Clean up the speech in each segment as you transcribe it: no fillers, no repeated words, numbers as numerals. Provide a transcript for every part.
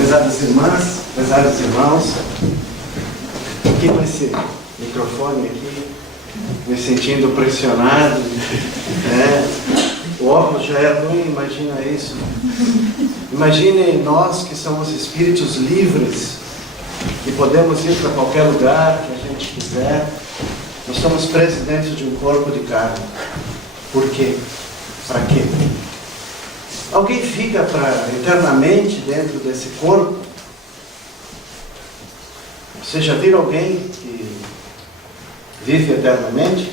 Prezadas irmãs, prezados irmãos, aqui com esse microfone aqui, me sentindo pressionado, né? O óculos já é ruim, imagina isso. Imagine nós que somos espíritos livres, que podemos ir para qualquer lugar que a gente quiser. Nós somos presidentes de um corpo de carne. Por quê? Para quê? Alguém fica eternamente dentro desse corpo? Você já viu alguém que vive eternamente?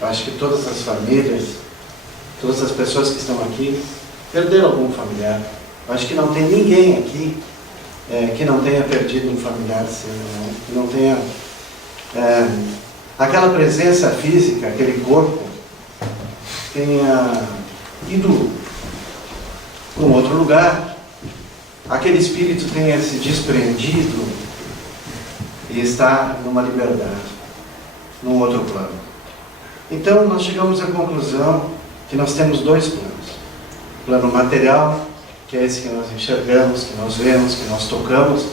Eu acho que todas as famílias, todas as pessoas que estão aqui, perderam algum familiar. Eu acho que não tem ninguém aqui que não tenha perdido um familiar seu, né? Que não tenha aquela presença física, aquele corpo, tenha ido para um outro lugar, aquele espírito tenha se desprendido e está numa liberdade, num outro plano. Então nós chegamos à conclusão que nós temos dois planos: o plano material, que é esse que nós enxergamos, que nós vemos, que nós tocamos,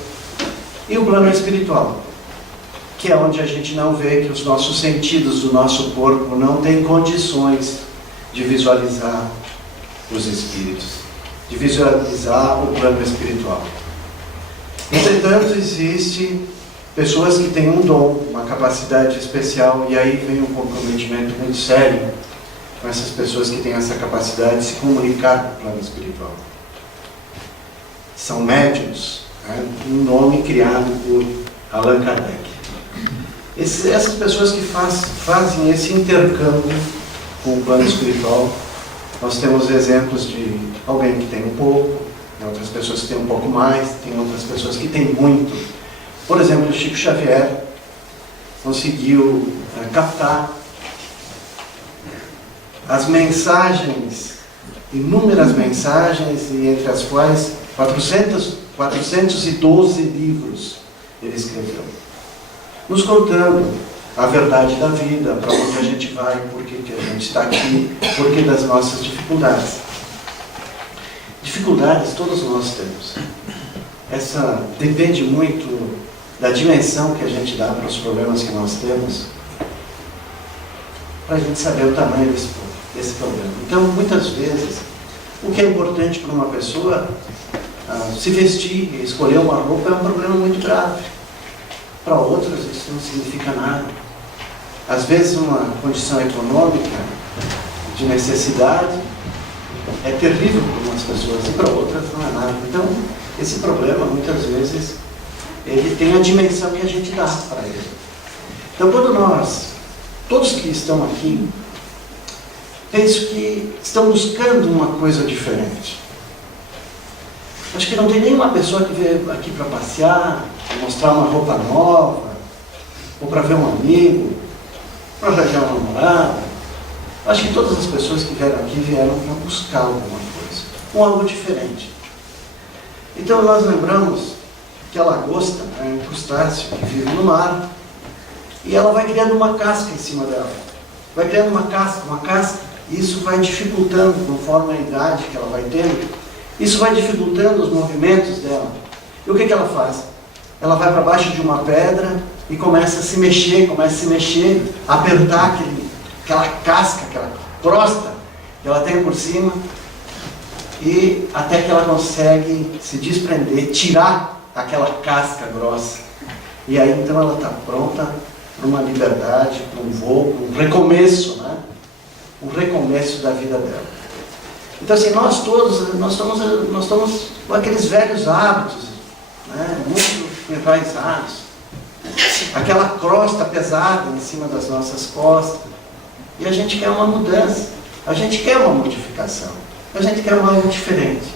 e o plano espiritual, que é onde a gente não vê, que os nossos sentidos do nosso corpo não têm condições de visualizar os espíritos, de visualizar o plano espiritual. Entretanto, existem pessoas que têm um dom, uma capacidade especial, e aí vem um comprometimento muito sério com essas pessoas que têm essa capacidade de se comunicar com o plano espiritual. São médiuns, né? Um nome criado por Allan Kardec. Essas pessoas que fazem esse intercâmbio com o plano espiritual, nós temos exemplos de alguém que tem um pouco, tem outras pessoas que têm um pouco mais, tem outras pessoas que têm muito. Por exemplo, Chico Xavier conseguiu captar as mensagens, inúmeras mensagens, e entre as quais 412 livros ele escreveu, nos contando a verdade da vida, para onde a gente vai, por que a gente está aqui, por que das nossas dificuldades. Dificuldades todos nós temos. Essa depende muito da dimensão que a gente dá para os problemas que nós temos, para a gente saber o tamanho desse problema. Então, muitas vezes, o que é importante para uma pessoa se vestir e escolher uma roupa é um problema muito grave. Para outras, isso não significa nada. Às vezes, uma condição econômica de necessidade é terrível para umas pessoas e para outras não é nada. Então, esse problema, muitas vezes, ele tem a dimensão que a gente dá para ele. Então, quando nós, todos que estão aqui, penso que estão buscando uma coisa diferente. Acho que não tem nenhuma pessoa que veio aqui para passear, para mostrar uma roupa nova, ou para ver um amigo, para arranjar uma namorada. Acho que todas as pessoas que vieram aqui vieram para buscar alguma coisa, ou algo diferente. Então nós lembramos que a lagosta é um crustáceo que vive no mar, e ela vai criando uma casca em cima dela. Vai criando uma casca, e isso vai dificultando, conforme a idade que ela vai tendo, isso vai dificultando os movimentos dela. E o que ela faz? Ela vai para baixo de uma pedra e começa a se mexer, apertar aquela casca, aquela crosta que ela tem por cima, e até que ela consegue se desprender, tirar aquela casca grossa. E aí então ela está pronta para uma liberdade, para um voo, para um recomeço, né? Um recomeço da vida dela. Então assim, nós todos, nós estamos com aqueles velhos hábitos, né? Muito enraizados. Aquela crosta pesada em cima das nossas costas. E a gente quer uma mudança, a gente quer uma modificação, a gente quer algo diferente.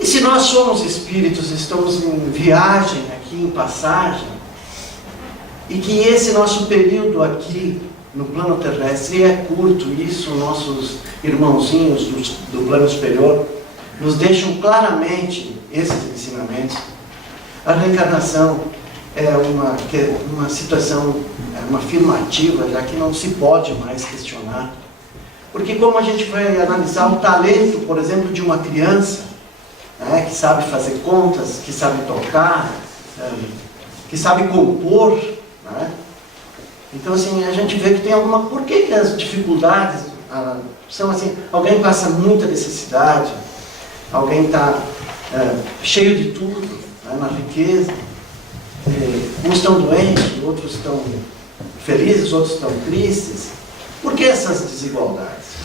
E se nós somos espíritos, estamos em viagem aqui, em passagem, e que esse nosso período aqui no plano terrestre é curto, isso nossos irmãozinhos do plano superior nos deixam claramente esses ensinamentos. A reencarnação é uma situação, é uma afirmativa, já que não se pode mais questionar. Porque como a gente vai analisar o talento, por exemplo, de uma criança, né, que sabe fazer contas, que sabe tocar, que sabe compor, né? Então, assim, a gente vê que tem alguma... Por que as dificuldades são assim? Alguém passa muita necessidade, alguém está cheio de tudo, né, na riqueza, uns estão doentes, outros estão felizes, outros estão tristes. Por que essas desigualdades?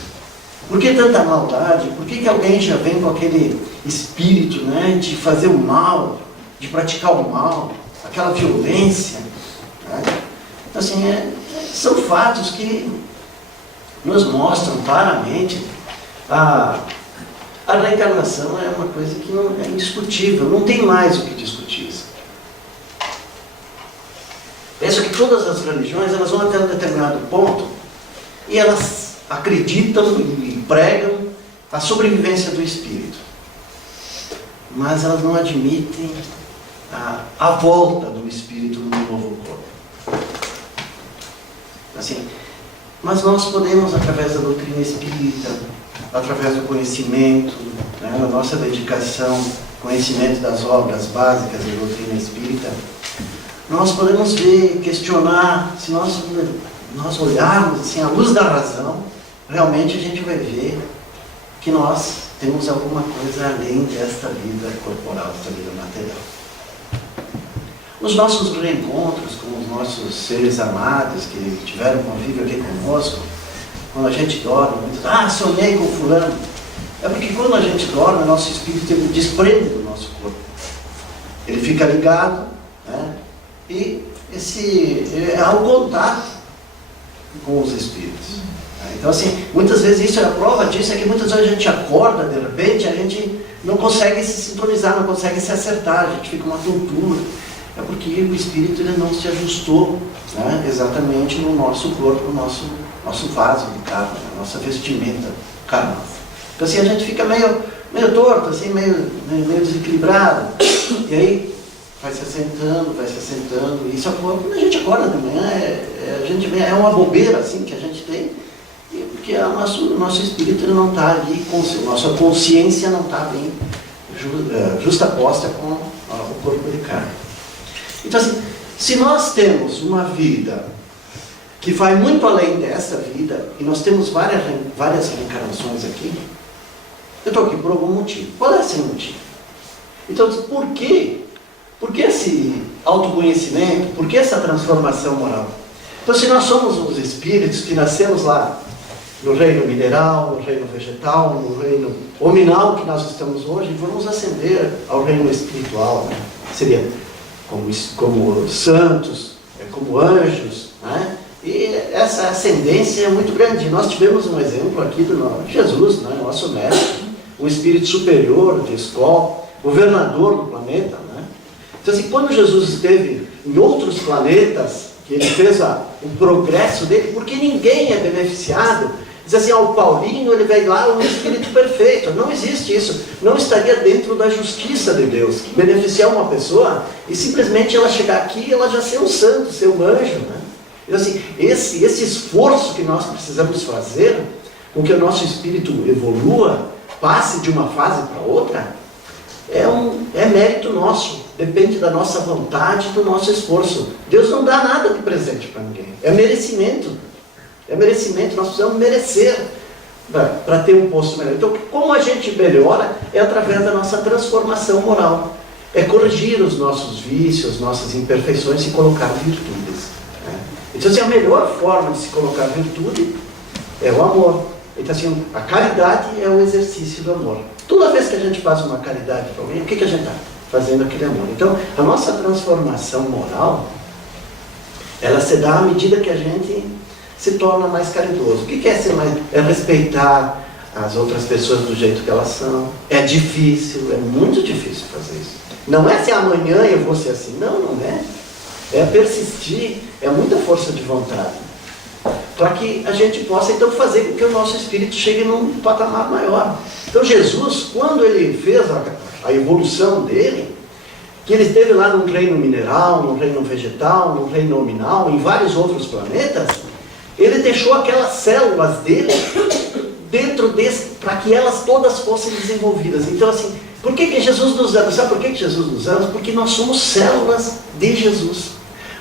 Por que tanta maldade? Por que alguém já vem com aquele espírito, né, de fazer o mal, de praticar o mal, aquela violência, né? Então, assim, são fatos que nos mostram claramente a reencarnação é uma coisa que não é indiscutível, não tem mais o que discutir. Penso que todas as religiões, elas vão até um determinado ponto e elas acreditam e pregam a sobrevivência do espírito. Mas elas não admitem a volta do espírito no novo corpo. Assim, mas nós podemos, através da doutrina espírita, através do conhecimento, né, da nossa dedicação, conhecimento das obras básicas da doutrina espírita, nós podemos ver, questionar, se nós olharmos assim, à luz da razão, realmente a gente vai ver que nós temos alguma coisa além desta vida corporal, desta vida material. Os nossos reencontros com os nossos seres amados que tiveram convívio aqui conosco, quando a gente dorme, sonhei com fulano. É porque quando a gente dorme, o nosso espírito ele desprende do nosso corpo. Ele fica ligado, né? E há um contato com os espíritos. Então, assim, muitas vezes a prova disso é que muitas vezes a gente acorda, de repente, a gente não consegue se sintonizar, não consegue se acertar, a gente fica uma tontura. É porque o espírito ele não se ajustou, né, exatamente no nosso corpo, no nosso vaso de carne, a nossa vestimenta carnal. Então, assim, a gente fica meio torto, assim, meio desequilibrado. E aí vai se assentando, e isso quando a gente acorda de manhã, a gente vê, é uma bobeira assim que a gente tem, porque o nosso espírito ele não está ali, nossa consciência não está bem justaposta com o corpo de carne. Então, assim, se nós temos uma vida que vai muito além dessa vida, e nós temos várias reencarnações aqui, eu estou aqui por algum motivo. Qual é esse motivo? Então, por quê? Por que esse autoconhecimento? Por que essa transformação moral? Então, se nós somos os espíritos que nascemos lá no reino mineral, no reino vegetal, no reino hominal que nós estamos hoje, vamos ascender ao reino espiritual, né? Seria como santos, como anjos, né? E essa ascendência é muito grande. Nós tivemos um exemplo aqui do Jesus, né? Nosso mestre, um espírito superior de escola, governador do planeta, né? Então, assim, quando Jesus esteve em outros planetas, que ele fez o progresso dele, porque ninguém é beneficiado, diz assim, o Paulinho, ele veio lá, um espírito perfeito. Não existe isso. Não estaria dentro da justiça de Deus, beneficiar uma pessoa e simplesmente ela chegar aqui e ela já ser um santo, ser um anjo, né? Então, assim, esse esforço que nós precisamos fazer, com que o nosso espírito evolua, passe de uma fase para outra, é mérito nosso. Depende da nossa vontade e do nosso esforço. Deus não dá nada de presente para ninguém. É merecimento. É merecimento. Nós precisamos merecer para ter um posto melhor. Então, como a gente melhora é através da nossa transformação moral. É corrigir os nossos vícios, nossas imperfeições e colocar virtudes. Né? Então, assim, a melhor forma de se colocar virtude é o amor. Então, assim, a caridade é o exercício do amor. Toda vez que a gente faz uma caridade para alguém, o que a gente está fazendo? Aquele amor. Então, a nossa transformação moral, ela se dá à medida que a gente se torna mais caridoso. O que é ser mais? É respeitar as outras pessoas do jeito que elas são. É difícil, é muito difícil fazer isso. Não é se amanhã eu vou ser assim. Não, não é. É persistir, é muita força de vontade. Para que a gente possa, então, fazer com que o nosso espírito chegue num patamar maior. Então, Jesus, quando ele fez a evolução dele, que ele esteve lá no reino mineral, no reino vegetal, no reino nominal, em vários outros planetas, ele deixou aquelas células dele dentro desse, para que elas todas fossem desenvolvidas. Então, assim, Por que Jesus nos ama? Sabe por que Jesus nos ama? Porque nós somos células de Jesus.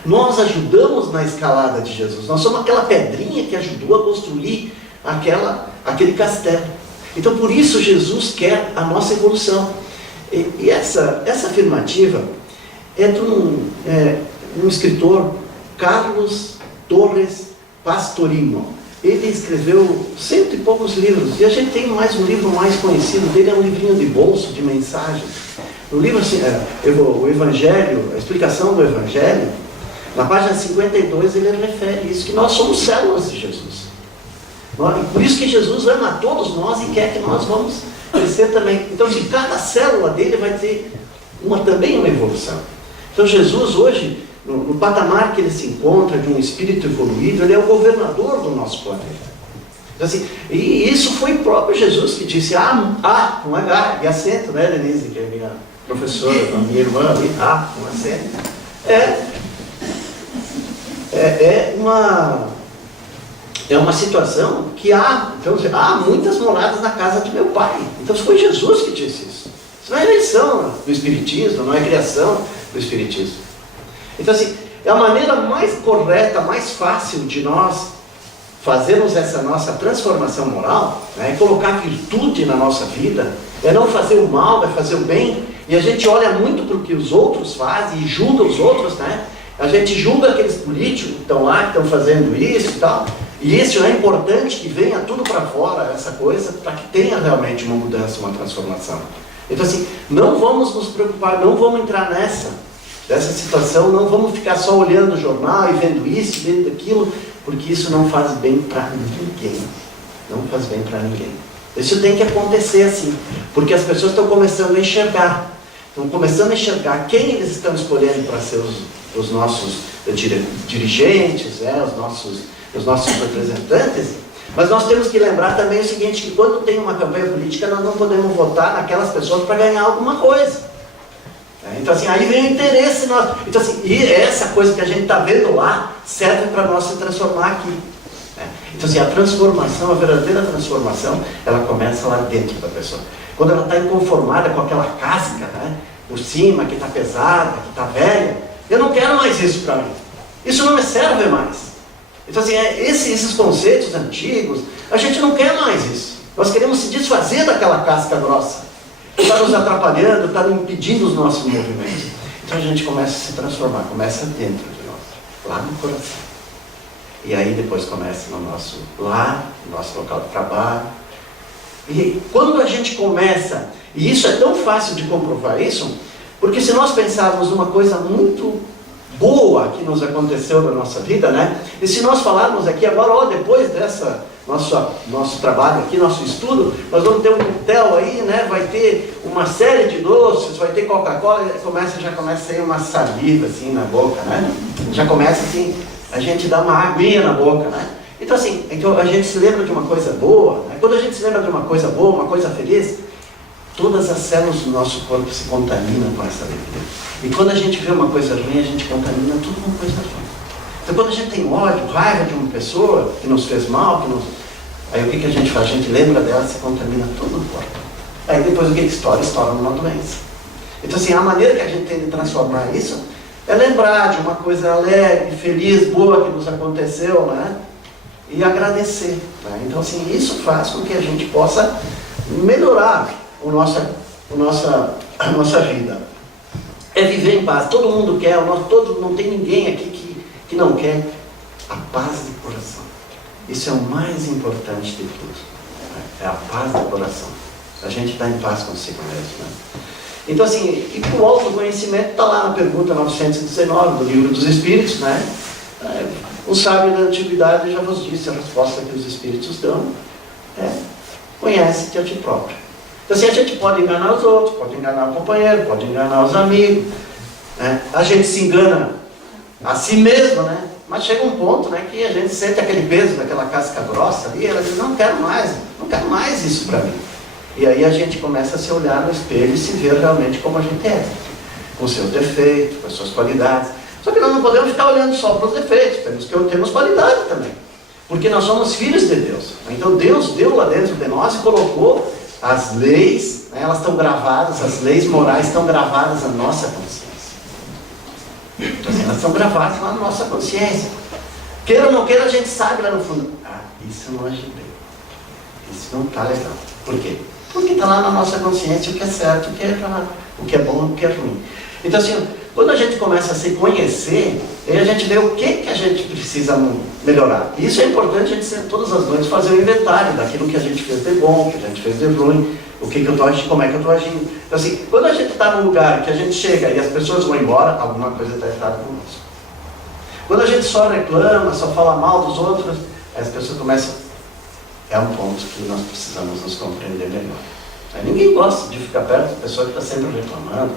Nós ajudamos na escalada de Jesus. Nós somos aquela pedrinha que ajudou a construir aquele castelo. Então, por isso, Jesus quer a nossa evolução. E essa afirmativa é de um escritor, Carlos Torres Pastorino. Ele escreveu 100 e poucos livros. E a gente tem mais um livro mais conhecido dele, é um livrinho de bolso, de mensagens. No livro, assim, o Evangelho, a explicação do Evangelho, na página 52, ele refere isso, que nós somos células de Jesus. Por isso que Jesus ama a todos nós e quer que nós vamos crescer também. Então, de cada célula dele vai ter também uma evolução. Então, Jesus hoje, no patamar que ele se encontra, de um espírito evoluído, ele é o governador do nosso planeta. Então, assim, e isso foi o próprio Jesus que disse, com H, e acento, né, Denise, que é minha professora, a minha irmã ali, com acento. É uma situação que há muitas moradas na casa de meu pai. Então foi Jesus que disse isso. Isso não é eleição do Espiritismo, não é criação do Espiritismo. Então, assim, é a maneira mais correta, mais fácil de nós fazermos essa nossa transformação moral, né, colocar virtude na nossa vida, é não fazer o mal, é fazer o bem. E a gente olha muito para o que os outros fazem e julga os outros, né? A gente julga aqueles políticos que estão lá, que estão fazendo isso e tal. E isso é importante que venha tudo para fora, essa coisa, para que tenha realmente uma mudança, uma transformação. Então, assim, não vamos nos preocupar, não vamos entrar dessa situação, não vamos ficar só olhando o jornal e vendo isso, vendo aquilo, porque isso não faz bem para ninguém. Não faz bem para ninguém. Isso tem que acontecer assim, porque as pessoas estão começando a enxergar. Estão começando a enxergar quem eles estão escolhendo para ser os nossos dirigentes, os nossos representantes. Mas nós temos que lembrar também o seguinte, que quando tem uma campanha política, nós não podemos votar naquelas pessoas para ganhar alguma coisa. Então, assim, aí vem o interesse nosso. Então, assim, e essa coisa que a gente está vendo lá serve para nós se transformar aqui. Então, assim, a transformação, a verdadeira transformação, ela começa lá dentro da pessoa. Quando ela está inconformada com aquela casca, né, por cima, que está pesada, que está velha, eu não quero mais isso para mim. Isso não me serve mais. Então, assim, esses conceitos antigos, a gente não quer mais isso. Nós queremos se desfazer daquela casca grossa, que está nos atrapalhando, está impedindo os nossos movimentos. Então a gente começa a se transformar, começa dentro de nós, lá no coração. E aí depois começa no nosso local de trabalho. E quando a gente começa, e isso é tão fácil de comprovar isso, porque se nós pensarmos numa coisa muito boa que nos aconteceu na nossa vida, né? E se nós falarmos aqui agora, depois dessa nosso trabalho aqui, nosso estudo, nós vamos ter um coquetel aí, né? Vai ter uma série de doces, vai ter Coca-Cola, já começa a sair uma saliva assim na boca, né? Já começa assim, a gente dá uma aguinha na boca, né? Então, assim, a gente se lembra de uma coisa boa, né? Quando a gente se lembra de uma coisa boa, uma coisa feliz, todas as células do nosso corpo se contaminam com essa alegria. E quando a gente vê uma coisa ruim, a gente contamina tudo com coisa ruim. Então, quando a gente tem ódio, raiva de uma pessoa que nos fez mal, aí o que a gente faz? A gente lembra dela, se contamina todo o corpo. Aí depois o que estoura? Estoura numa doença. Então, assim, a maneira que a gente tem de transformar isso é lembrar de uma coisa alegre, feliz, boa que nos aconteceu, né? E agradecer. Né? Então, assim, isso faz com que a gente possa melhorar a nossa vida. É viver em paz. Todo mundo quer, não tem ninguém aqui que não quer a paz do coração. Isso é o mais importante de tudo. Né? É a paz do coração. A gente está em paz consigo mesmo. Né? Então, assim, e o autoconhecimento está lá na pergunta 919 do Livro dos Espíritos, né? O sábio da antiguidade já vos disse a resposta que os Espíritos dão. Conhece-te a ti próprio. Então, assim, a gente pode enganar os outros, pode enganar o companheiro, pode enganar os amigos, né? A gente se engana a si mesmo, né? Mas chega um ponto, né, que a gente sente aquele peso daquela casca grossa ali, ela diz, não quero mais isso para mim. E aí a gente começa a se olhar no espelho e se ver realmente como a gente é, com seus defeitos, com as suas qualidades. Só que nós não podemos ficar olhando só para os defeitos, temos qualidade também. Porque nós somos filhos de Deus. Então Deus deu lá dentro de nós e colocou as leis, né, elas estão gravadas, as leis morais estão gravadas na nossa consciência. Então, assim, elas estão gravadas lá na nossa consciência. Queira ou não queira, a gente sabe lá no fundo, isso eu não agi bem, isso não está legal. Por quê? Porque está lá na nossa consciência o que é certo, o que é errado, o que é bom, o que é ruim. Então, assim, quando a gente começa a se conhecer, aí a gente vê o que a gente precisa melhorar. E isso é importante, a gente todas as noites fazer um inventário daquilo que a gente fez de bom, o que a gente fez de ruim, o que eu estou agindo, como é que eu estou agindo. Então, assim, quando a gente está num lugar que a gente chega e as pessoas vão embora, alguma coisa está errada conosco. Quando a gente só reclama, só fala mal dos outros, as pessoas começam... É um ponto que nós precisamos nos compreender melhor. Ninguém gosta de ficar perto de pessoa que está sempre reclamando.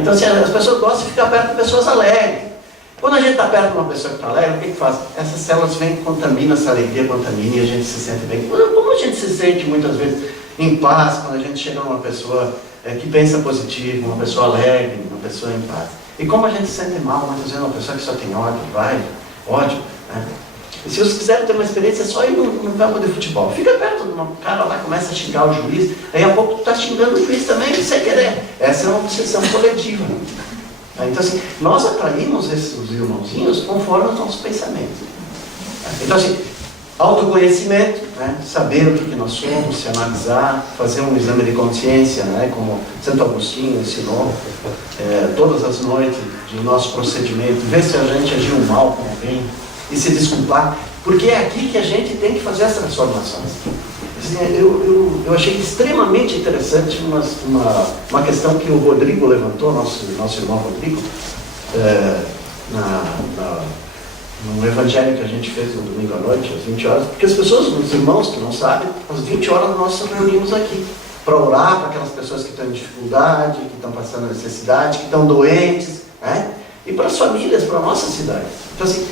Então, assim, as pessoas gostam de ficar perto de pessoas alegres. Quando a gente está perto de uma pessoa que está alegre, o que faz? Essas células vêm, contaminam, essa alegria contamina e a gente se sente bem. Como a gente se sente muitas vezes em paz quando a gente chega numa pessoa que pensa positivo, uma pessoa alegre, uma pessoa em paz. E como a gente se sente mal, muitas vezes uma pessoa que só tem ódio, né? E se vocês quiserem ter uma experiência, é só ir no campo de futebol. Fica perto de um cara lá, começa a xingar o juiz, aí a pouco tu está xingando o juiz também, sem querer. Essa é uma obsessão coletiva. Então, assim, nós atraímos esses irmãozinhos conforme os nossos pensamentos. Então, assim, autoconhecimento, né? Saber o que nós somos, se analisar, fazer um exame de consciência, né? Como Santo Agostinho ensinou, todas as noites do nosso procedimento, ver se a gente agiu mal com alguém e se desculpar, porque é aqui que a gente tem que fazer as transformações. Assim, eu achei extremamente interessante uma questão que o Rodrigo levantou, nosso irmão Rodrigo, no evangelho que a gente fez no domingo à noite, às 20 horas, porque as pessoas, os irmãos que não sabem, às 20 horas nós nos reunimos aqui, para orar para aquelas pessoas que estão em dificuldade, que estão passando necessidade, que estão doentes, né? E para as famílias, para a nossa cidade. Então, assim,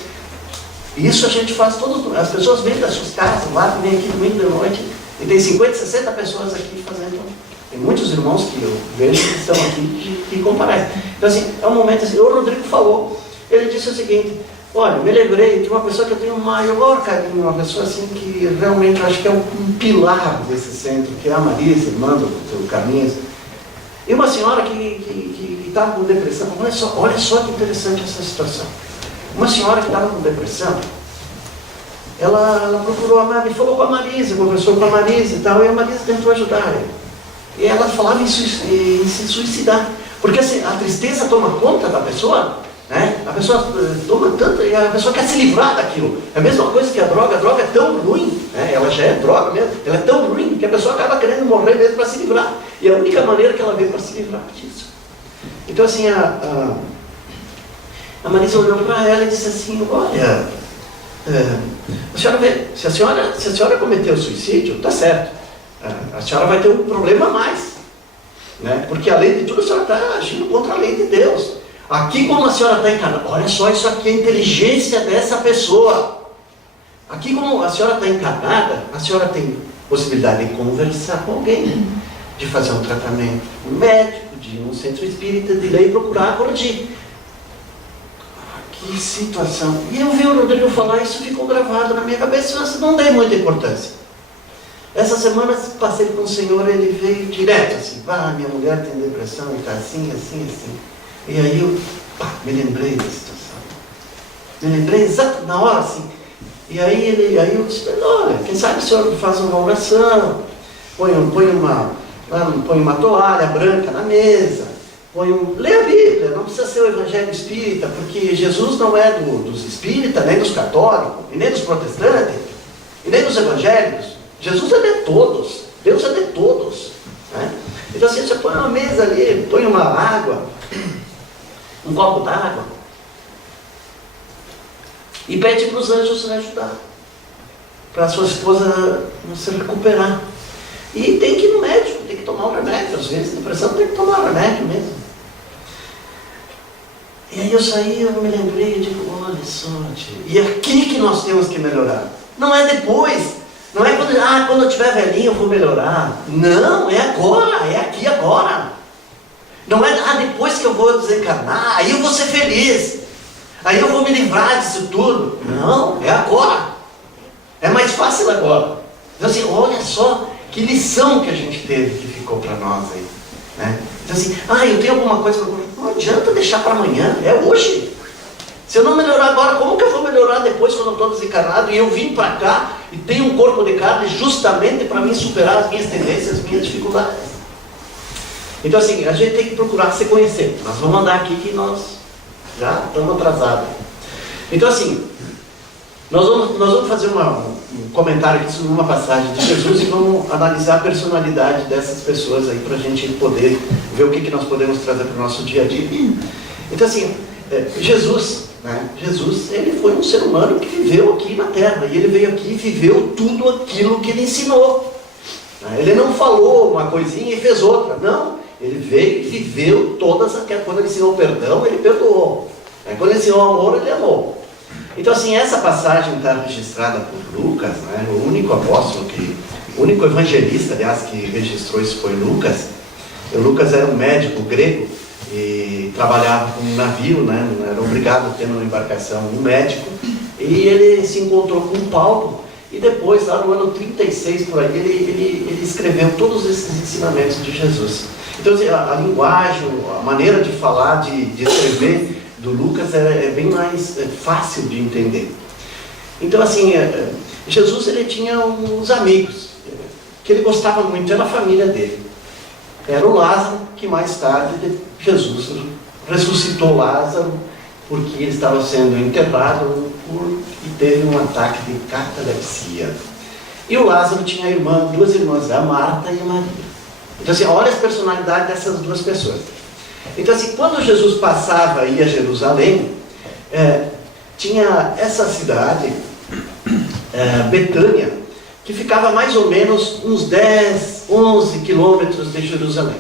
isso a gente faz todos, as pessoas vêm das suas casas, vêm aqui domingo de noite, e tem 50, 60 pessoas aqui fazendo. Tem muitos irmãos que eu vejo que estão aqui que comparecem. Então, assim, é um momento assim, o Rodrigo falou, ele disse o seguinte: olha, me lembrei de uma pessoa que eu tenho o maior carinho, uma pessoa assim que realmente eu acho que é um pilar desse centro, que é a Marisa, irmã do Carlinhos. E uma senhora que estava com depressão. Olha só que interessante essa situação. Uma senhora que estava com depressão, ela procurou a Marisa, falou com a Marisa, conversou com a Marisa e tal, e a Marisa tentou ajudar ela. E ela falava em se suicidar. Porque assim, a tristeza toma conta da pessoa, né? A pessoa toma tanto, e a pessoa quer se livrar daquilo. É a mesma coisa que a droga é tão ruim, né? Ela já é droga mesmo, ela é tão ruim que a pessoa acaba querendo morrer mesmo para se livrar. E é a única maneira que ela vê para se livrar disso. Então assim, a Marisa olhou para ela e disse assim: olha, a senhora vê, se a senhora cometeu suicídio, está certo, a senhora vai ter um problema a mais, né? Porque além de tudo a senhora está agindo contra a lei de Deus. Aqui como a senhora está encarnada, olha só, isso aqui é a inteligência dessa pessoa. Aqui como a senhora está encarnada, a senhora tem possibilidade de conversar com alguém, de fazer um tratamento médico, de ir num centro espírita, de ir procurar corrigir. Que situação. E eu vi o Rodrigo falar, isso ficou gravado na minha cabeça, mas não dei muita importância. Essa semana passei com o Senhor, ele veio direto assim: minha mulher tem depressão e está assim. E aí eu me lembrei da situação. Me lembrei exato na hora assim. E aí eu disse: olha, quem sabe o senhor faz uma oração, põe uma toalha branca na mesa, lê a Bíblia, não precisa ser o Evangelho Espírita, porque Jesus não é dos espíritas, nem dos católicos, e nem dos protestantes, e nem dos evangélicos. Jesus é de todos, Deus é de todos, né? Então assim, você põe uma mesa ali, põe uma água, um copo d'água, e pede para os anjos ajudar, para a sua esposa se recuperar. E tem que ir no médico, tem que tomar um remédio, às vezes, depressão tem que tomar um remédio mesmo. E aí eu saí, eu me lembrei, eu digo: olha só, tio, e é aqui que nós temos que melhorar. Não é depois, não é quando eu estiver velhinho eu vou melhorar. Não, é agora, é aqui agora. Não é depois que eu vou desencarnar, aí eu vou ser feliz, aí eu vou me livrar disso tudo. Não, é agora. É mais fácil agora. Então assim, olha só, Que lição que a gente teve que ficou para nós aí, né? Então assim, eu tenho alguma coisa para... Não adianta deixar para amanhã, é hoje. Se eu não melhorar agora, como que eu vou melhorar depois quando eu estou desencarnado? E eu vim para cá e tenho um corpo de carne justamente para mim superar as minhas tendências, as minhas dificuldades. Então assim, a gente tem que procurar se conhecer. Nós vamos andar aqui que nós já estamos atrasados. Então assim, nós vamos fazer um comentário aqui sobre uma passagem de Jesus e vamos analisar a personalidade dessas pessoas aí para a gente poder ver o que nós podemos trazer para o nosso dia a dia. Então assim, Jesus, ele foi um ser humano que viveu aqui na Terra, e ele veio aqui e viveu tudo aquilo que ele ensinou. Ele não falou uma coisinha e fez outra, não. Ele veio e viveu todas aquelas... Quando ele ensinou perdão, ele perdoou. Quando ele ensinou amor, ele amou. Então assim, essa passagem está registrada por Lucas, né? O único apóstolo, o único evangelista, aliás, que registrou isso foi Lucas. Lucas era um médico grego, e trabalhava com um navio, né? Era obrigado a ter numa embarcação um médico, e ele se encontrou com Paulo, e depois, lá no ano 36, por aí, ele escreveu todos esses ensinamentos de Jesus. Então a linguagem, a maneira de falar, de escrever do Lucas é bem mais fácil de entender. Então assim, Jesus ele tinha uns amigos que ele gostava muito, era a família dele. Era o Lázaro, que mais tarde Jesus ressuscitou Lázaro, porque ele estava sendo enterrado e teve um ataque de catalepsia. E o Lázaro tinha duas irmãs, a Marta e a Maria. Então assim, olha as personalidades dessas duas pessoas. Então assim, quando Jesus passava e ia a Jerusalém, tinha essa cidade, Betânia, que ficava mais ou menos uns 10, 11 quilômetros de Jerusalém.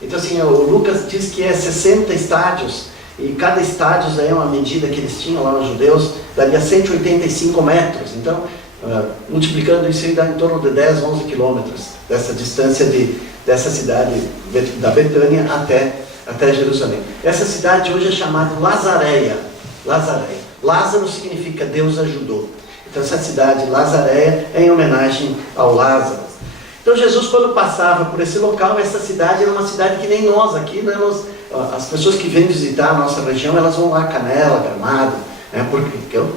Então assim, o Lucas diz que 60 estádios, e cada estádio é uma medida que eles tinham lá, os judeus, daria 185 metros. Então, multiplicando isso aí, dá em torno de 10, 11 quilômetros, dessa distância dessa cidade da Betânia até Jerusalém. Essa cidade hoje é chamada Lazareia. Lázaro significa Deus ajudou. Então essa cidade, Lazareia, é em homenagem ao Lázaro. Então Jesus, quando passava por esse local, essa cidade era uma cidade que nem nós aqui, né? As pessoas que vêm visitar a nossa região, elas vão lá, Canela, Gramado, né? Por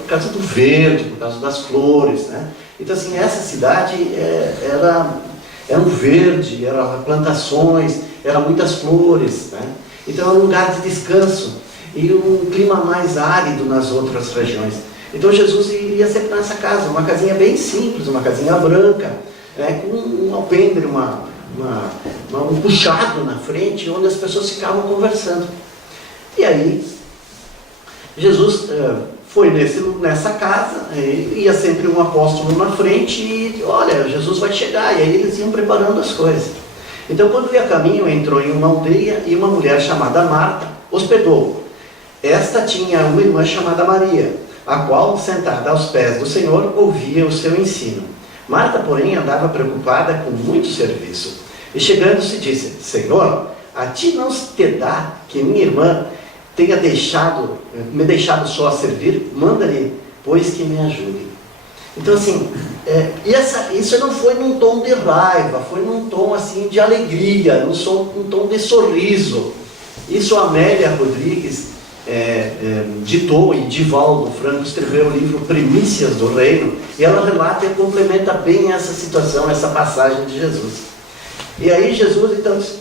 causa do verde, por causa das flores, né? Então assim, essa cidade era um verde, eram plantações, eram muitas flores, né? Então era um lugar de descanso e um clima mais árido nas outras regiões. Então Jesus ia sempre nessa casa, uma casinha bem simples, uma casinha branca, com um alpendre, um puxado na frente, onde as pessoas ficavam conversando. E aí, Jesus foi nessa casa, ia sempre um apóstolo na frente e, olha, Jesus vai chegar, e aí eles iam preparando as coisas. Então, quando ia a caminho, entrou em uma aldeia e uma mulher chamada Marta hospedou. Esta tinha uma irmã chamada Maria, a qual, sentada aos pés do Senhor, ouvia o seu ensino. Marta, porém, andava preocupada com muito serviço. E chegando-se disse: Senhor, a ti não se te dá que minha irmã tenha me deixado só a servir? Manda-lhe, pois, que me ajude. Então assim, isso não foi num tom de raiva, foi num tom assim de alegria, num tom de sorriso. Isso a Amélia Rodrigues ditou, e Divaldo Franco escreveu o livro Primícias do Reino, e ela relata e complementa bem essa situação, essa passagem de Jesus. E aí Jesus então diz: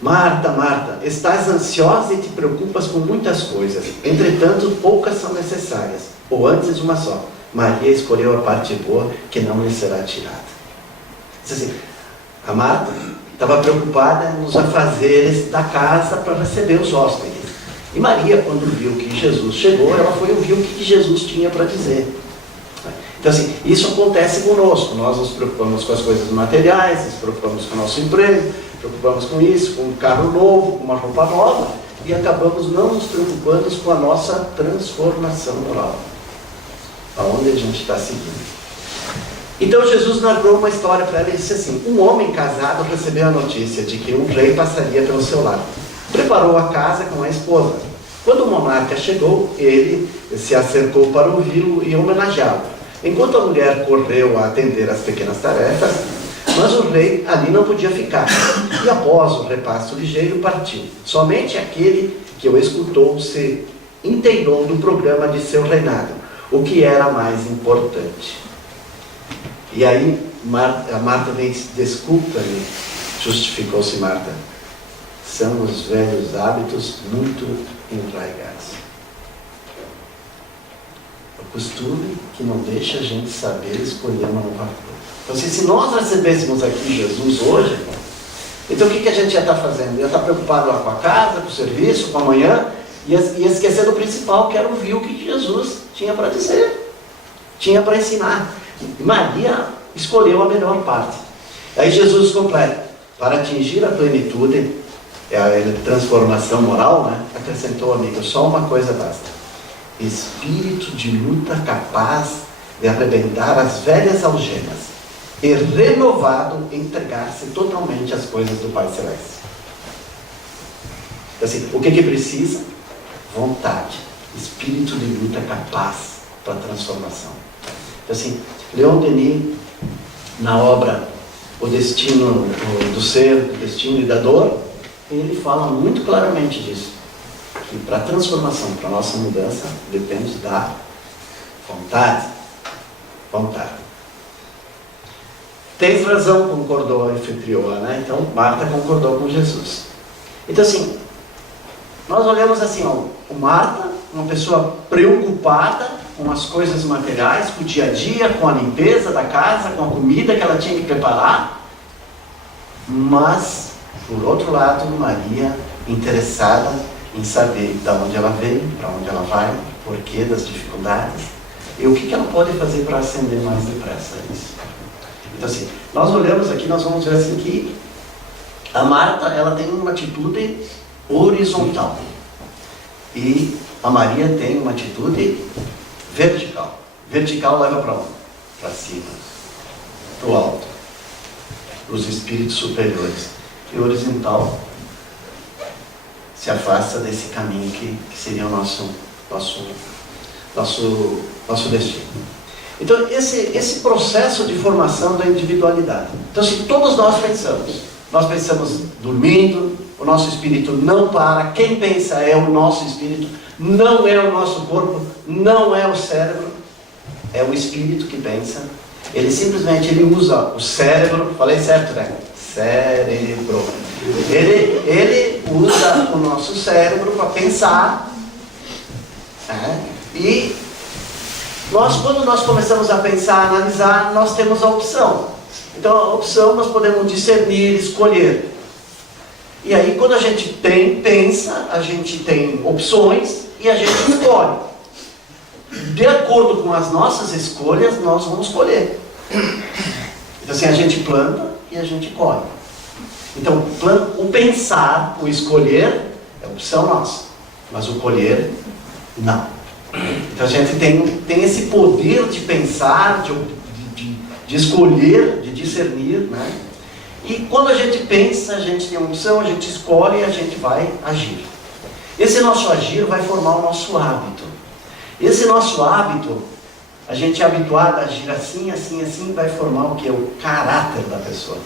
Marta, Marta, estás ansiosa e te preocupas com muitas coisas, entretanto poucas são necessárias, ou antes uma só. Maria escolheu a parte boa, que não lhe será tirada. Diz assim, a Marta estava preocupada nos afazeres da casa para receber os hóspedes. E Maria, quando viu que Jesus chegou, ela foi ouvir o que Jesus tinha para dizer. Então assim, isso acontece conosco. Nós nos preocupamos com as coisas materiais, nos preocupamos com o nosso emprego, preocupamos com isso, com um carro novo, com uma roupa nova, e acabamos não nos preocupando com a nossa transformação moral, aonde a gente está seguindo. Então Jesus narrou uma história para ela e disse assim: um homem casado recebeu a notícia de que um rei passaria pelo seu lado. Preparou a casa com a esposa. Quando o monarca chegou, ele se acercou para ouvi-lo e homenageá-lo. enquanto a mulher correu a atender as pequenas tarefas, mas o rei ali não podia ficar. E após o repasto ligeiro, partiu. Somente aquele que o escutou se inteirou do programa de seu reinado, o que era mais importante. E aí a Marta vem, desculpa-me, justificou-se Marta, são os velhos hábitos muito enraigados. O costume que não deixa a gente saber escolher uma nova coisa. Então, se nós recebêssemos aqui Jesus hoje, então o que a gente ia estar fazendo? Ia estar preocupado lá com a casa, com o serviço, com amanhã, e esquecer do principal, que era ouvir o que Jesus tinha para dizer, tinha para ensinar. E Maria escolheu a melhor parte. Aí Jesus completa, para atingir a plenitude, a transformação moral, né? Acrescentou, amigo, só uma coisa basta: espírito de luta capaz de arrebentar as velhas algemas e renovado entregar-se totalmente às coisas do Pai Celeste. Então, assim, o que precisa? Vontade, espírito de luta capaz para a transformação. Então, assim, Leon Denis, na obra O Destino do Ser, o Destino e da Dor, ele fala muito claramente disso, que para a transformação, para a nossa mudança, depende da vontade. Vontade. Tens razão, concordou a anfitriã, né? Então, Marta concordou com Jesus. Então, assim, nós olhamos assim, ó, o Marta, uma pessoa preocupada com as coisas materiais, com o dia a dia, com a limpeza da casa, com a comida que ela tinha que preparar, mas, por outro lado, Maria, interessada em saber de onde ela veio, para onde ela vai, o porquê das dificuldades, e o que ela pode fazer para ascender mais depressa isso. Então, assim, nós olhamos aqui, nós vamos ver assim que a Marta, ela tem uma atitude horizontal e a Maria tem uma atitude vertical. Vertical leva para onde? Para cima, para o alto, para os espíritos superiores. E horizontal se afasta desse caminho que seria o nosso destino. Então, esse processo de formação da individualidade. Então, se todos nós pensamos dormindo, o nosso espírito não para, quem pensa é o nosso espírito, não é o nosso corpo, não é o cérebro, é o espírito que pensa. Ele simplesmente usa o cérebro, falei certo, né? Cérebro. Ele usa o nosso cérebro para pensar, né? E quando nós começamos a pensar, a analisar, nós temos a opção. Então, a opção nós podemos discernir, escolher. E aí, quando a gente pensa, a gente tem opções e a gente escolhe. De acordo com as nossas escolhas, nós vamos colher. Então, assim, a gente planta e a gente colhe. Então, o pensar, o escolher, é opção nossa. Mas o colher, não. Então a gente tem esse poder de pensar, de escolher, de discernir, né? E quando a gente pensa, a gente tem uma opção, a gente escolhe e a gente vai agir. Esse nosso agir vai formar o nosso hábito. Esse nosso hábito, a gente é habituado a agir assim, assim, assim, vai formar o que? O caráter da pessoa.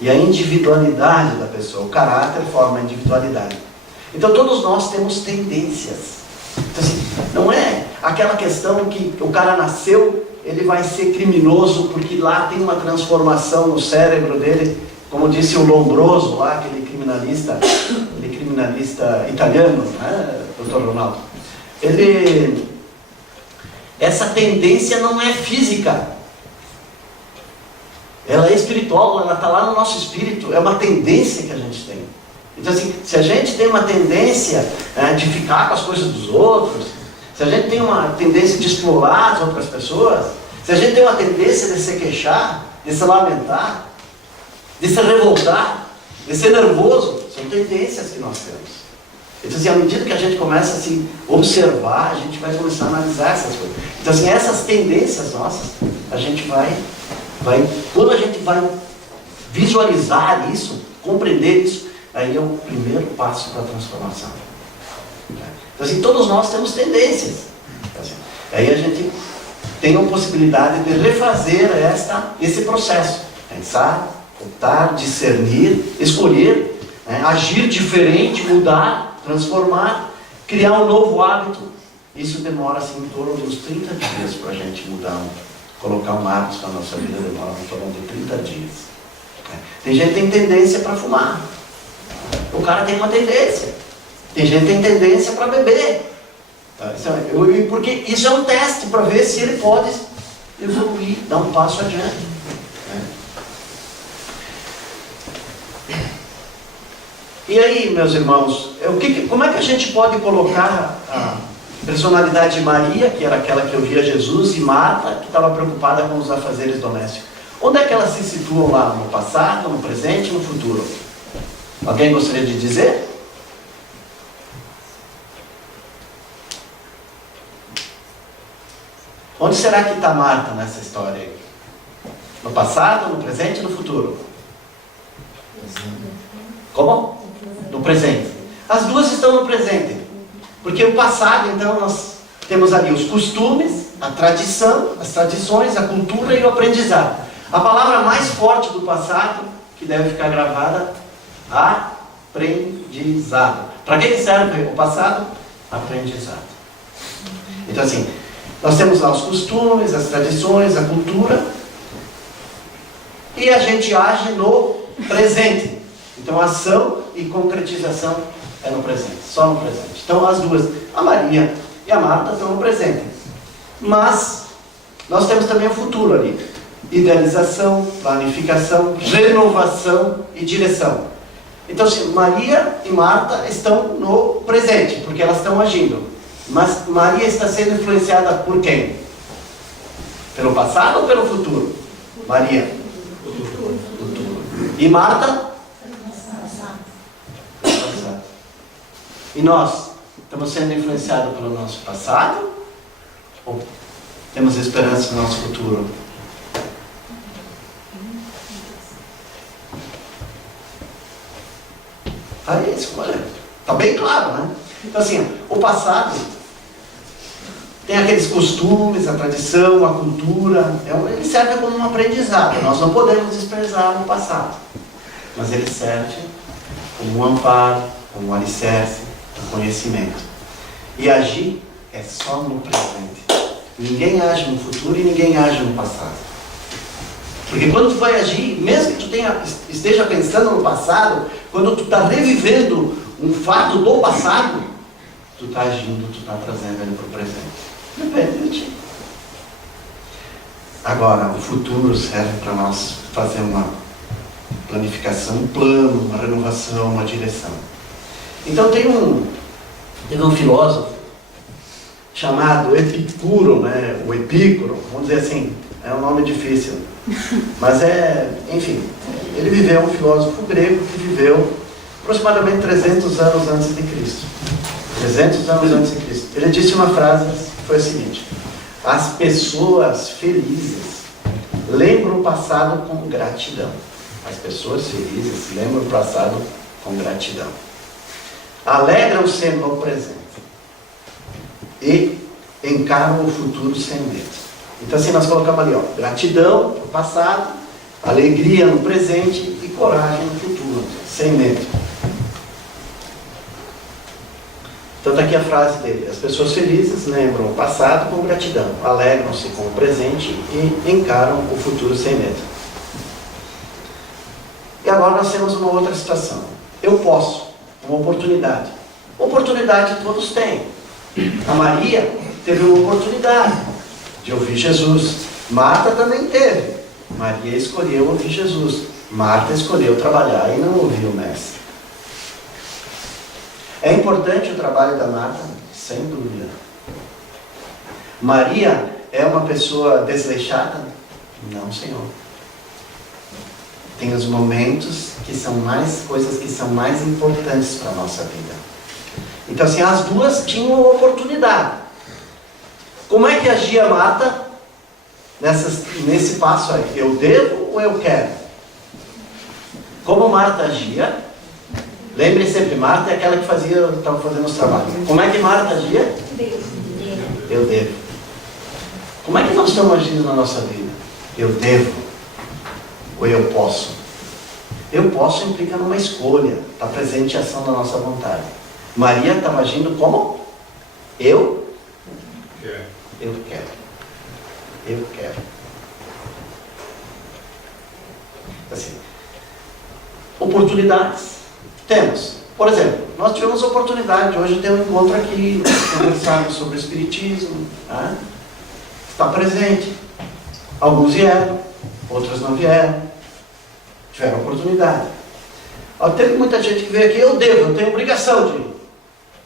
E a individualidade da pessoa. O caráter forma a individualidade. Então todos nós temos tendências. Então, assim, não é aquela questão que o cara nasceu, ele vai ser criminoso porque lá tem uma transformação no cérebro dele, como disse o Lombroso lá, aquele criminalista italiano, né, Dr. Ronaldo. Essa tendência não é física, ela é espiritual, ela está lá no nosso espírito, é uma tendência que a gente tem. Então, assim, se a gente tem uma tendência de ficar com as coisas dos outros, se a gente tem uma tendência de explorar as outras pessoas, se a gente tem uma tendência de se queixar, de se lamentar, de se revoltar, de ser nervoso, são tendências que nós temos. Então, assim, à medida que a gente começa a se observar, a gente vai começar a analisar essas coisas. Então, assim, essas tendências nossas, a gente quando a gente vai visualizar isso, compreender isso, aí é o primeiro passo para a transformação. Então, assim, todos nós temos tendências. Então, assim, aí a gente tenham possibilidade de refazer esse processo. Pensar, voltar, discernir, escolher, né? Agir diferente, mudar, transformar, criar um novo hábito. Isso demora assim, em torno de uns 30 dias para a gente mudar, colocar um hábito na nossa vida, demora em torno de 30 dias. Tem gente que tem tendência para fumar. O cara tem uma tendência. Tem gente que tem tendência para beber. Porque isso é um teste para ver se ele pode evoluir, dar um passo adiante. E aí, meus irmãos, como é que a gente pode colocar a personalidade de Maria, que era aquela que ouvia Jesus, e Marta, que estava preocupada com os afazeres domésticos? Onde é que elas se situam lá? No passado, no presente e no futuro? Alguém gostaria de dizer? Onde será que está Marta nessa história aí? No passado, no presente e no futuro? Como? No presente. As duas estão no presente. Porque o passado, então, nós temos ali os costumes, a tradição, as tradições, a cultura e o aprendizado. A palavra mais forte do passado, que deve ficar gravada, aprendizado. Para que serve o passado? Aprendizado. Então, assim, nós temos lá os costumes, as tradições, a cultura, e a gente age no presente. Então, ação e concretização é no presente, só no presente. Então, as duas, a Maria e a Marta, estão no presente. Mas, nós temos também o futuro ali. Idealização, planificação, renovação e direção. Então, assim, Maria e Marta estão no presente, porque elas estão agindo. Mas Maria está sendo influenciada por quem? Pelo passado ou pelo futuro? Maria. Futuro. E Marta? Passado. E nós? Estamos sendo influenciados pelo nosso passado? Ou temos esperança no nosso futuro? Aí, escolha. Está bem claro, né? Então, assim, o passado tem aqueles costumes, a tradição, a cultura. Ele serve como um aprendizado. Nós não podemos desprezar o passado. Mas ele serve como um amparo, como um alicerce, um conhecimento. E agir é só no presente. Ninguém age no futuro e ninguém age no passado. Porque quando tu vai agir, mesmo que tu esteja pensando no passado, quando tu está revivendo um fato do passado, tu está agindo, tu está trazendo ele para o presente. Depende de ti. Agora, o futuro serve para nós fazer uma planificação, um plano, uma renovação, uma direção. Então teve um filósofo chamado Epicuro, né? O Epícoro, vamos dizer assim, é um nome difícil. Mas enfim, ele viveu, um filósofo grego que viveu aproximadamente 300 anos antes de Cristo. 300 anos antes de Cristo. Ele disse uma frase que foi a seguinte: as pessoas felizes lembram o passado com gratidão. As pessoas felizes lembram o passado com gratidão. Alegram-se no presente e encaram o futuro sem medo. Então assim nós colocamos ali, gratidão no passado, alegria no presente e coragem no futuro, sem medo. Então está aqui a frase dele: as pessoas felizes lembram o passado com gratidão, alegram-se com o presente e encaram o futuro sem medo. E agora nós temos uma outra situação. Eu posso, uma oportunidade. Oportunidade todos têm. A Maria teve uma oportunidade de ouvir Jesus. Marta também teve. Maria escolheu ouvir Jesus. Marta escolheu trabalhar e não ouvir o mestre. É importante o trabalho da Marta? Sem dúvida. Maria é uma pessoa desleixada? Não, Senhor. Tem os momentos que são coisas que são mais importantes para a nossa vida. Então assim, as duas tinham uma oportunidade. Como é que agia Marta nesse passo aí? Eu devo ou eu quero? Como Marta agia? Lembre sempre, Marta é aquela que estava fazendo os trabalhos. Como é que Marta agia? Eu devo. Como é que nós estamos agindo na nossa vida? Eu devo ou eu posso? Eu posso implica numa escolha, está presente a ação da nossa vontade. Maria estava agindo como? Eu quero. Eu quero. Assim, oportunidades. Temos. Por exemplo, nós tivemos a oportunidade hoje de ter um encontro aqui, conversarmos sobre o Espiritismo. Né? Está presente. Alguns vieram, outros não vieram. Tiveram oportunidade. Teve muita gente que veio aqui, eu tenho obrigação de ir.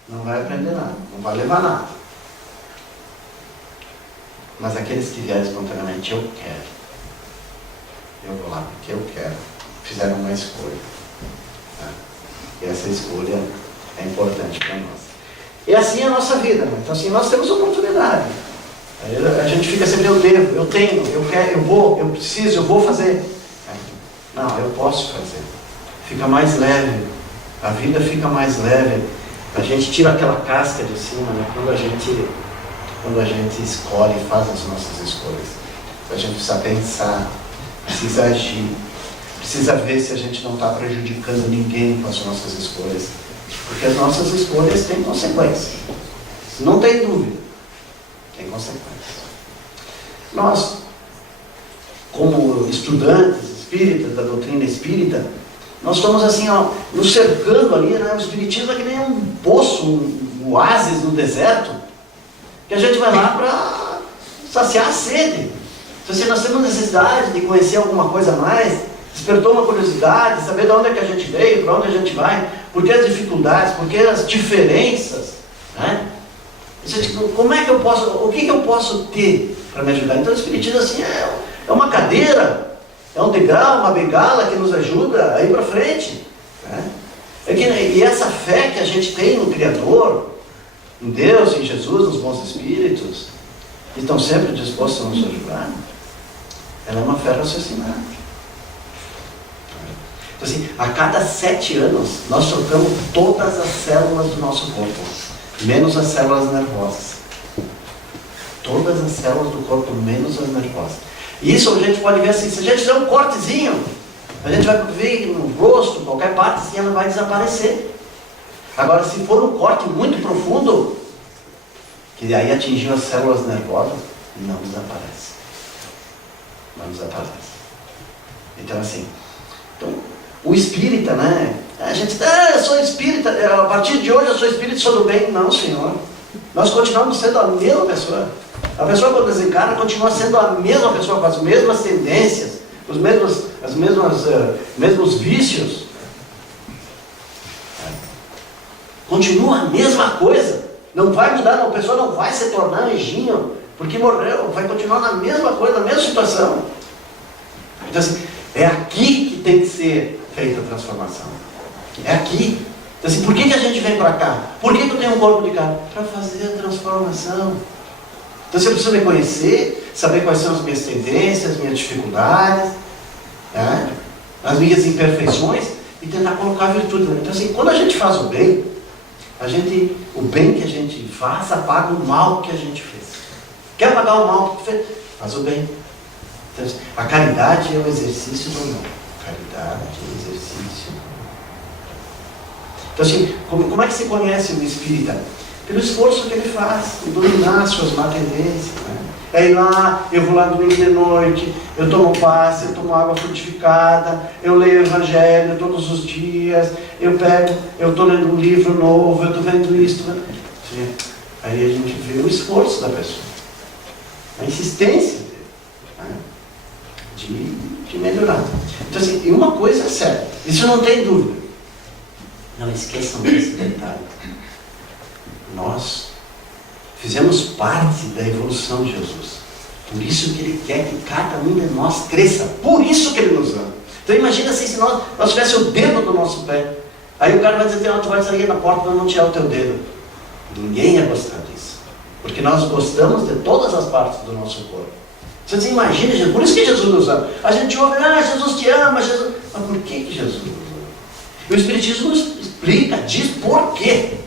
Não vai aprender nada, não vai levar nada. Mas aqueles que vieram espontaneamente, eu quero. Eu vou lá porque eu quero. Fizeram uma escolha. Né? E essa escolha é importante para nós. E assim é a nossa vida. Né? Então assim, nós temos oportunidade. A gente fica sempre, eu devo, eu tenho, eu quero, eu vou, eu preciso, eu vou fazer. Não, eu posso fazer. Fica mais leve. A vida fica mais leve. A gente tira aquela casca de cima, né? Quando a gente escolhe e faz as nossas escolhas. A gente precisa pensar, precisa agir, precisa ver se a gente não está prejudicando ninguém com as nossas escolhas. Porque as nossas escolhas têm consequências. Não tem dúvida. Tem consequências. Nós, como estudantes espíritas, da doutrina espírita, nós estamos assim, ó, nos cercando ali, né? O Espiritismo é que nem um poço, um oásis no deserto, que a gente vai lá para saciar a sede. Então, se nós temos necessidade de conhecer alguma coisa a mais, despertou uma curiosidade, saber de onde é que a gente veio, para onde a gente vai, por que as dificuldades, por que as diferenças, né? Como é que eu posso, o que eu posso ter para me ajudar? Então o Espiritismo assim, é uma cadeira, é um degrau, uma bengala que nos ajuda a ir para frente. Né? E essa fé que a gente tem no Criador, em Deus, em Jesus, nos bons espíritos, que estão sempre dispostos a nos ajudar, ela é uma fé raciocinada. Então assim, a cada 7 anos, nós trocamos todas as células do nosso corpo, menos as células nervosas. Todas as células do corpo, menos as nervosas. Isso a gente pode ver assim, se a gente fizer um cortezinho, a gente vai ver no rosto, qualquer parte assim, ela vai desaparecer. Agora, se for um corte muito profundo, que aí atingiu as células nervosas, não desaparece. Não desaparece. Então assim, o espírita, né? A gente, eu sou espírita, a partir de hoje eu sou espírita e sou do bem. Não, senhor. Nós continuamos sendo a mesma pessoa. A pessoa quando desencarna continua sendo a mesma pessoa, com as mesmas tendências, os mesmos vícios. Continua a mesma coisa. Não vai mudar, a pessoa não vai se tornar anjinho, porque morreu, vai continuar na mesma coisa, na mesma situação. Então assim, é aqui que tem que ser feita a transformação. É aqui. Então assim, por que a gente vem para cá? Por que eu tenho um corpo de carne? Para fazer a transformação. Então você precisa me conhecer, saber quais são as minhas tendências, as minhas dificuldades, né? As minhas imperfeições, e tentar colocar a virtude. Então assim, quando a gente faz o bem, o bem que a gente faz apaga o mal que a gente fez. Quer apagar o mal que fez? Faz o bem. Então, a caridade é o exercício do mal. Caridade é o exercício. Então assim, como é que se conhece o espírita? Pelo esforço que ele faz, em dominar as suas má tendências. Né? É ir lá, eu vou lá domingo de noite, eu tomo passe, eu tomo água frutificada, eu leio o Evangelho todos os dias, eu estou lendo um livro novo, eu estou vendo isso. Aí a gente vê o esforço da pessoa, a insistência dele, né? de melhorar. Então assim, e uma coisa é certa, isso não tem dúvida. Não esqueçam desse detalhe. Nós fizemos parte da evolução de Jesus. Por isso que Ele quer que cada um de nós cresça. Por isso que Ele nos ama. Então imagina assim, se nós tivéssemos o dedo do nosso pé. Aí o cara vai dizer, tu vai sair na porta para não tirar o teu dedo. Ninguém ia gostar disso. Porque nós gostamos de todas as partes do nosso corpo. Você imagina, Jesus, por isso que Jesus nos ama. A gente ouve, Jesus te ama, Jesus... Mas por que Jesus nos ama? E o Espiritismo nos explica, diz por quê.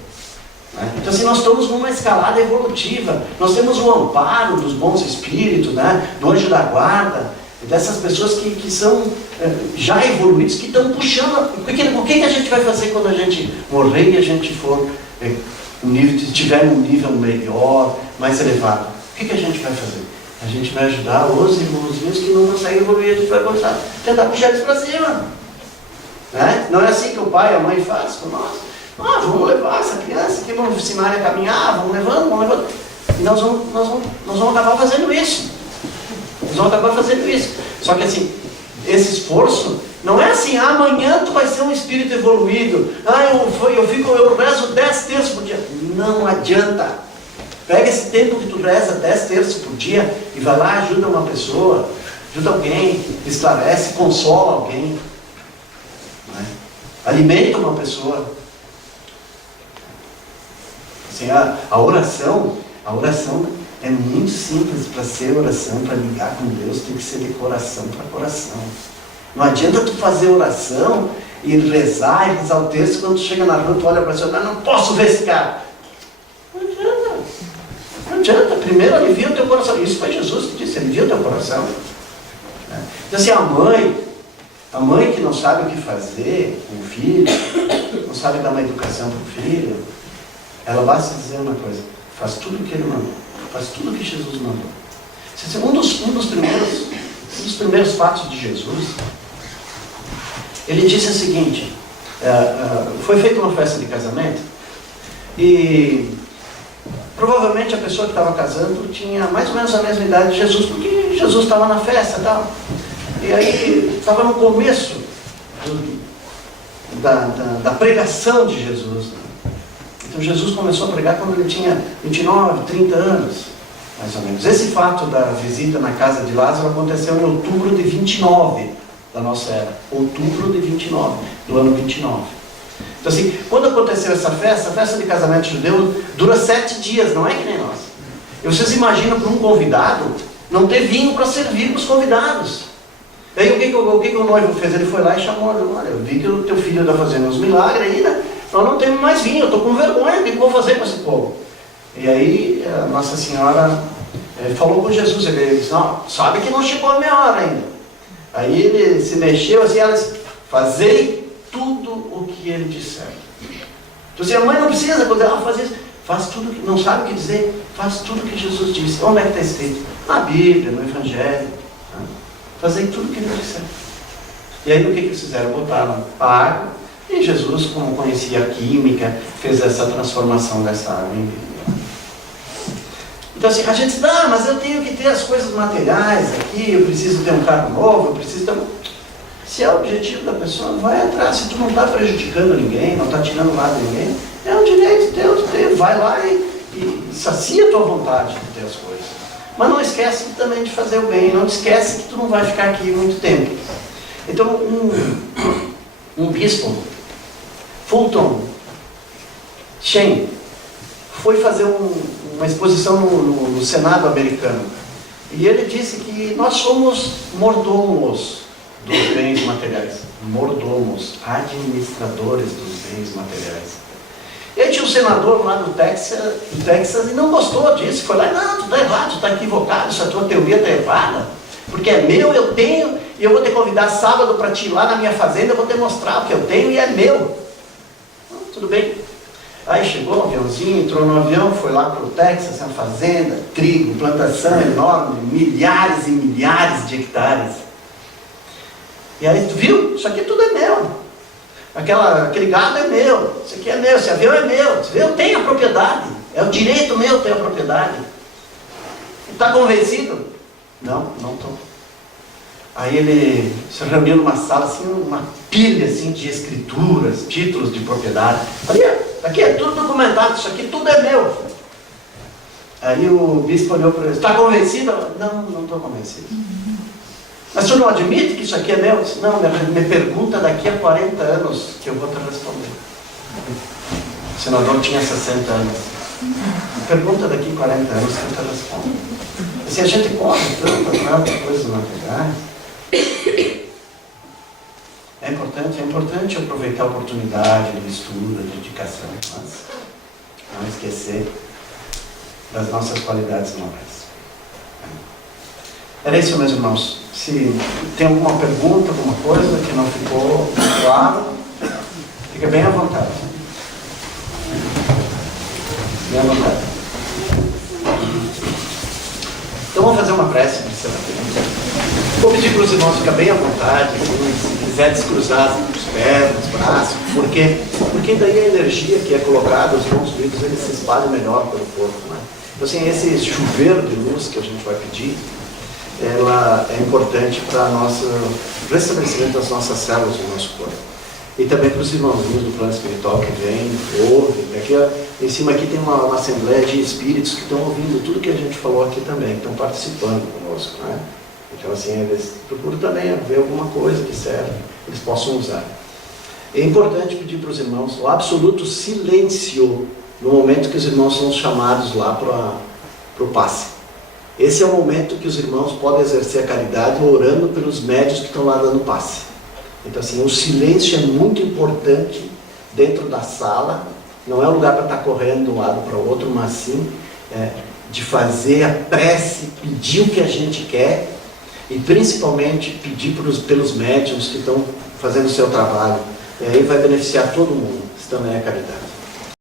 Então Então assim, nós estamos numa escalada evolutiva. Nós temos o amparo dos bons espíritos, né? Do anjo da guarda, dessas pessoas que são já evoluídos, que estão puxando. O que a gente vai fazer quando a gente morrer e a gente for tiver um nível melhor, mais elevado? O que a gente vai fazer? A gente vai ajudar os irmãozinhos que não conseguem evoluir. A gente vai tentar puxar eles para cima, né? Não é assim que o pai e a mãe fazem com nós. Vamos levar essa criança aqui, vamos ensinar a caminhar, vamos levando. E nós vamos acabar fazendo isso. Nós vamos acabar fazendo isso. Só que assim, esse esforço não é assim, amanhã tu vai ser um espírito evoluído. Eu rezo 10 terços por dia. Não adianta. Pega esse tempo que tu reza 10 terços por dia e vai lá, ajuda uma pessoa, ajuda alguém, esclarece, consola alguém, né? Alimenta uma pessoa. Assim, a oração é muito simples. Para ser oração, para ligar com Deus, tem que ser de coração para coração. Não adianta tu fazer oração e rezar o texto, quando tu chega na rua, tu olha para a pessoa, não posso ver esse cara. Não adianta. Primeiro alivia o teu coração. Isso foi Jesus que disse, alivia o teu coração. Então assim, a mãe que não sabe o que fazer com o filho, não sabe dar uma educação para o filho, ela basta dizer uma coisa: faz tudo o que ele mandou, faz tudo o que Jesus mandou. Um dos primeiros fatos de Jesus, ele disse o seguinte: foi feita uma festa de casamento e provavelmente a pessoa que estava casando tinha mais ou menos a mesma idade de Jesus, porque Jesus estava na festa e tal. E aí estava no começo da pregação de Jesus, né? Então Jesus começou a pregar quando ele tinha 29, 30 anos, mais ou menos. Esse fato da visita na casa de Lázaro aconteceu em outubro de 29 da nossa era. Outubro de 29, do ano 29. Então assim, quando aconteceu essa festa, a festa de casamento judeu dura 7 dias, não é que nem nós. E vocês imaginam para um convidado não ter vinho para servir para os convidados. E aí o que o noivo fez? Ele foi lá e chamou: olha, eu vi que o teu filho está fazendo uns milagres aí, né? Nós não temos mais vinho, eu estou com vergonha, o que eu vou fazer com esse povo? E aí a Nossa Senhora falou com Jesus, ele disse: não, sabe que não chegou a minha hora ainda. Aí ele se mexeu assim, ela disse: fazei tudo o que ele disser. Então assim, a mãe não precisa, quando ela faz isso, faz tudo que, não sabe o que dizer, faz tudo o que Jesus disse. Onde é que está escrito? Na Bíblia, no Evangelho. Né? Fazei tudo o que ele disser. E aí o que eles fizeram? Botaram a água, e Jesus, como conhecia a química, fez essa transformação dessa água em vinho. Então assim, a gente diz: mas eu tenho que ter as coisas materiais aqui, eu preciso ter um carro novo, eu preciso ter... Se é o objetivo da pessoa, vai atrás. Se tu não está prejudicando ninguém, não está tirando nada de ninguém, é um direito teu, vai lá e sacia a tua vontade de ter as coisas. Mas não esquece também de fazer o bem, não esquece que tu não vai ficar aqui muito tempo. Então um bispo, Fulton Sheen, foi fazer uma exposição no Senado americano. E ele disse que nós somos mordomos dos bens materiais. Mordomos, administradores dos bens materiais. E aí tinha um senador lá do Texas e não gostou disso. Foi lá: não, tu está errado, tu está equivocado, essa tua teoria está errada. Porque é meu, eu tenho, e eu vou te convidar sábado para ti ir lá na minha fazenda, eu vou te mostrar o que eu tenho e é meu. Tudo bem. Aí chegou um aviãozinho, entrou no avião, foi lá para o Texas, uma fazenda, trigo, plantação enorme, milhares e milhares de hectares. E aí, tu viu? Isso aqui tudo é meu. Aquele gado é meu, isso aqui é meu, esse avião é meu. Eu tenho a propriedade, é o direito meu ter a propriedade. Está convencido? Não estou. Aí ele se reuniu numa sala, assim, uma pilha assim, de escrituras, títulos de propriedade. Ali, aqui é tudo documentado, isso aqui tudo é meu. Aí o bispo olhou para ele: está convencido? Não estou convencido. Mas tu não admite que isso aqui é meu? Eu disse: não, me pergunta daqui a 40 anos que eu vou te responder. O senador tinha 60 anos. Me pergunta daqui a 40 anos que eu te respondo. Se a gente corre tanto atrás de coisas materiais, é importante aproveitar a oportunidade do estudo, da dedicação. Mas não esquecer das nossas qualidades morais. Era isso, meus irmãos. Se tem alguma pergunta, alguma coisa que não ficou claro, fica bem à vontade. Bem à vontade. Então vamos fazer uma prece para encerrar. Vou pedir para os irmãos ficar bem à vontade, se quiser descruzar os pés, os braços, porque daí a energia que é colocada, os bons livros, eles se espalham melhor pelo corpo, né? Então assim, esse chuveiro de luz que a gente vai pedir, ela é importante para o restabelecimento das nossas células do nosso corpo. E também para os irmãozinhos do plano espiritual que vêm, ouvem. Aqui, em cima aqui tem uma assembleia de espíritos que estão ouvindo tudo que a gente falou aqui também, que estão participando conosco, né? Então assim, eles procuram também ver alguma coisa que serve, eles possam usar. É importante pedir para os irmãos o absoluto silêncio no momento que os irmãos são chamados lá para o passe. Esse é o momento que os irmãos podem exercer a caridade orando pelos médios que estão lá dando passe. Então assim, o silêncio é muito importante dentro da sala, não é um lugar para estar correndo de um lado para o outro, mas sim de fazer a prece, pedir o que a gente quer e principalmente pedir pelos médiuns que estão fazendo o seu trabalho. E aí vai beneficiar todo mundo, isso também é caridade.